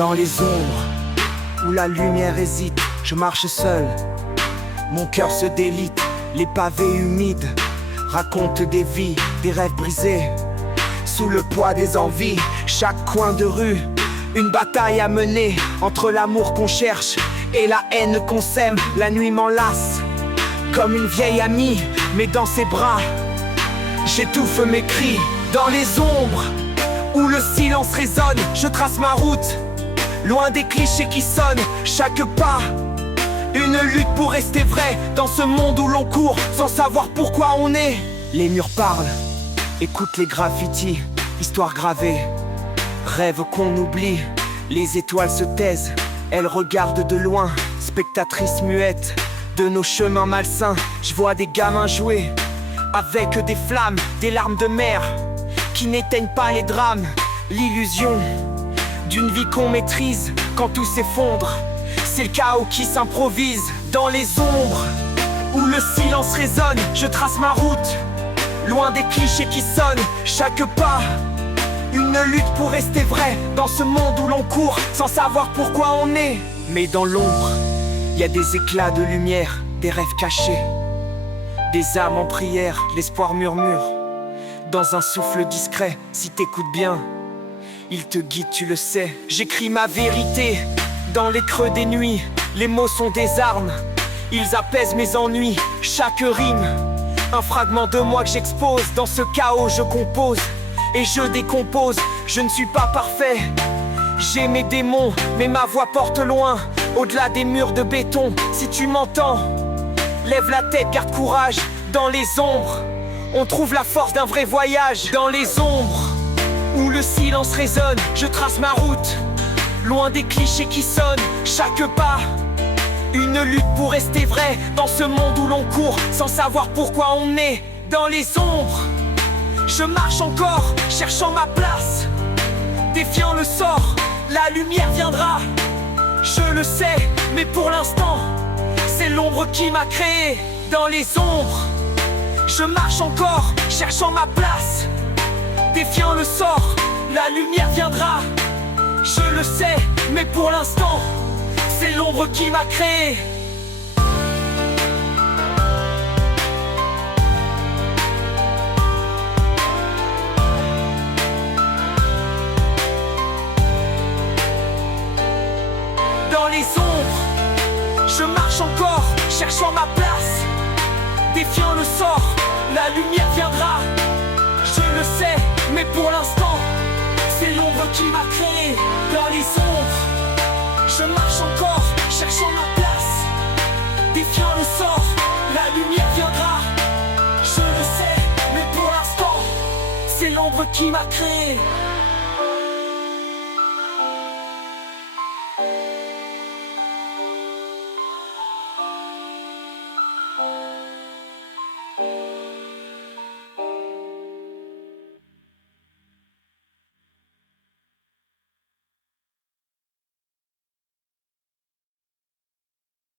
Dans les ombres, où la lumière hésite, je marche seul. Mon cœur se délite, les pavés humides racontent des vies, des rêves brisés. Sous le poids des envies, chaque coin de rue, une bataille à mener entre l'amour qu'on cherche et la haine qu'on sème. La nuit m'enlace, comme une vieille amie, mais dans ses bras, j'étouffe mes cris. Dans les ombres, où le silence résonne, je trace ma route, loin des clichés qui sonnent. Chaque pas, une lutte pour rester vrai, dans ce monde où l'on court sans savoir pourquoi on est. Les murs parlent, écoute les graffitis, histoire gravée, rêve qu'on oublie. Les étoiles se taisent, elles regardent de loin, spectatrices muettes de nos chemins malsains. Je vois des gamins jouer avec des flammes, des larmes de mer qui n'éteignent pas les drames. L'illusion d'une vie qu'on maîtrise quand tout s'effondre, c'est le chaos qui s'improvise. Dans les ombres, où le silence résonne, je trace ma route, loin des clichés qui sonnent. Chaque pas, une lutte pour rester vrai, dans ce monde où l'on court sans savoir pourquoi on est. Mais dans l'ombre, y a des éclats de lumière, des rêves cachés, des âmes en prière, l'espoir murmure dans un souffle discret. Si t'écoutes bien, il te guide, tu le sais. J'écris ma vérité dans les creux des nuits, les mots sont des armes, ils apaisent mes ennuis. Chaque rime, un fragment de moi que j'expose. Dans ce chaos je compose et je décompose. Je ne suis pas parfait, j'ai mes démons, mais ma voix porte loin, au-delà des murs de béton. Si tu m'entends, lève la tête, garde courage. Dans les ombres, on trouve la force d'un vrai voyage. Dans les ombres, où le silence résonne, je trace ma route, loin des clichés qui sonnent. Chaque pas, une lutte pour rester vrai, dans ce monde où l'on court sans savoir pourquoi on est. Dans les ombres, je marche encore, cherchant ma place, défiant le sort, la lumière viendra. Je le sais, mais pour l'instant, c'est l'ombre qui m'a créé. Dans les ombres, je marche encore, cherchant ma place, défiant le sort, la lumière viendra. Je le sais, mais pour l'instant, c'est l'ombre qui m'a créé. Dans les ombres, je marche encore, cherchant ma place, défiant le sort, la lumière viendra. Je le sais, mais pour l'instant, c'est l'ombre qui m'a créé. Dans les ombres, je marche encore, cherchant ma place, défiant le sort, la lumière viendra. Je le sais, mais pour l'instant, c'est l'ombre qui m'a créé.